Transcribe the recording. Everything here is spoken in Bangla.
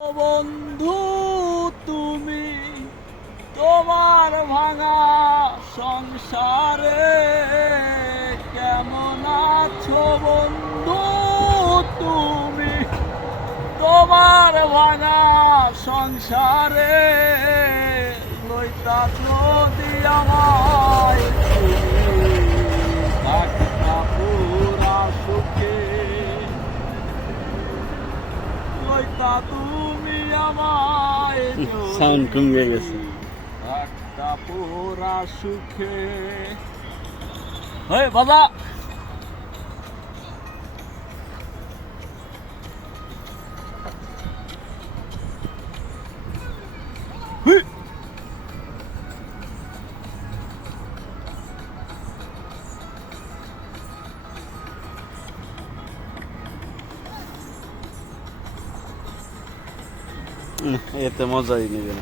ও বন্ধু, তুমি তোমার ভাঙা সংসারে কেমন আছো বন্ধু? তুমি তোমার ভাঙা সংসারে লইতা যদি আমায়, তুমি থাকতা পুরা সুখে। লইতা তুমি আমায় সাউন্ড কমে গেছে। একটা পুরা সুখে। হয় বাবা, এতে মজাই নেবে না।